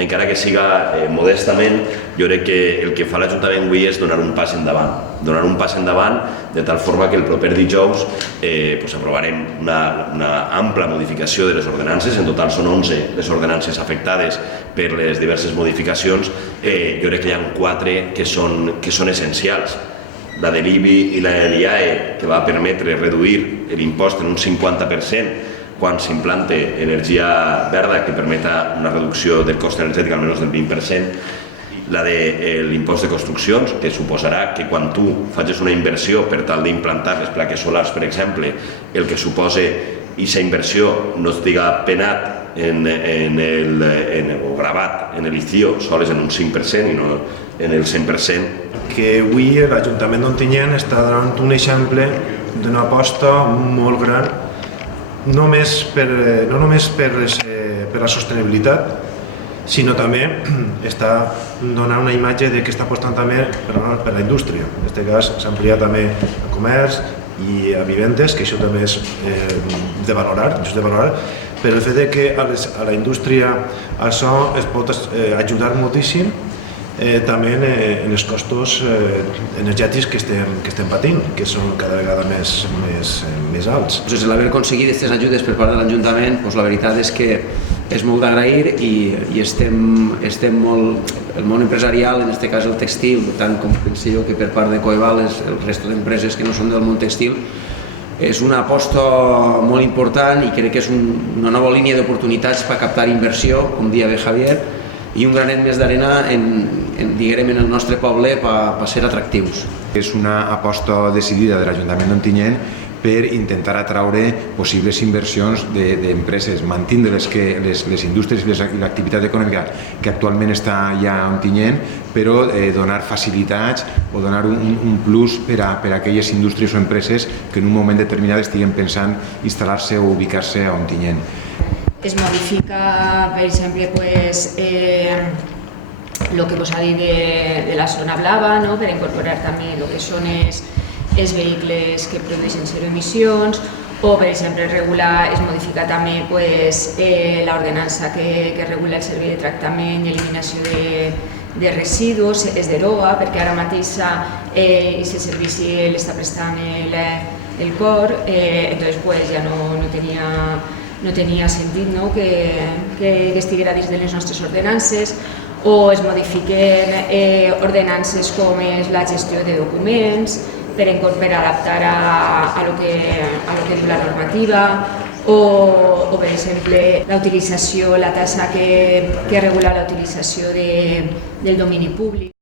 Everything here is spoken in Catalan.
encara que siga modestament, jo crec que el que fa l'Ajuntament avui és donar un pas endavant, de tal forma que el proper dijous aprovarem una ampla modificació de les ordenances. En total són 11 les ordenances afectades per les diverses modificacions. Jo crec que hi ha 4 que són essencials. La de l'IBI i la de l'IAE, que va permetre reduir l'impost en un 50% quan s'implanta energia verda, que permeta una reducció del cost energètic almenys del 20%. La de l'impost de construccions, que suposarà que quan tu facis una inversió per tal d'implantar les plaques solars, per exemple, el que suposa aquesta inversió no estiga penat o gravat en l'ICIO sols en un 5% i no en el 100%. Que avui l'Ajuntament d'Ontinyent està donant un exemple d'una aposta molt gran, no només per la sostenibilitat, sinó també està donant una imatge que està apostant també per la indústria. En aquest cas s'ha ampliat també a comerç i a vivendes, que això també és de valorar, però el fet que a la indústria això es pot ajudar moltíssim també en els costos energètics que estem patint, que són cada vegada més alts. L'haver aconseguit aquestes ajudes per part de l'Ajuntament, la veritat és que és molt d'agrair i estem molt, el món empresarial, en aquest cas el textil, tant com penso jo que per part de Coeval, el resto d'empreses que no són del món textil, és una aposta molt important i crec que és una nova línia d'oportunitats per captar inversió, com dia bé Javier, i un granet més d'arena en el nostre poble per ser atractius. És una aposta decidida de l'Ajuntament d'Ontinyent per intentar atraure possibles inversions d'empreses, mantindre les indústries i l'activitat econòmica que actualment està ja a Ontinyent, però donar facilitats o donar un plus per a aquelles indústries o empreses que en un moment determinat estiguen pensant instal·lar-se o ubicar-se a Ontinyent. Es modifica, per exemple, el que vos ha dit de la zona blava, per incorporar també el que són els vehicles que produeixen zero emissions, o, per exemple, es modifica també l'ordenança que regula el servei de tractament i eliminació de residus, es deroga, perquè ara mateix aquest servici l'està prestant el COR, doncs ja no tenia sentit que estigués dins de les nostres ordenances, o es modifiquen ordenances com és la gestió de documents per adaptar a lo que diu la normativa, o per exemple la tassa que regula la utilització del domini públic.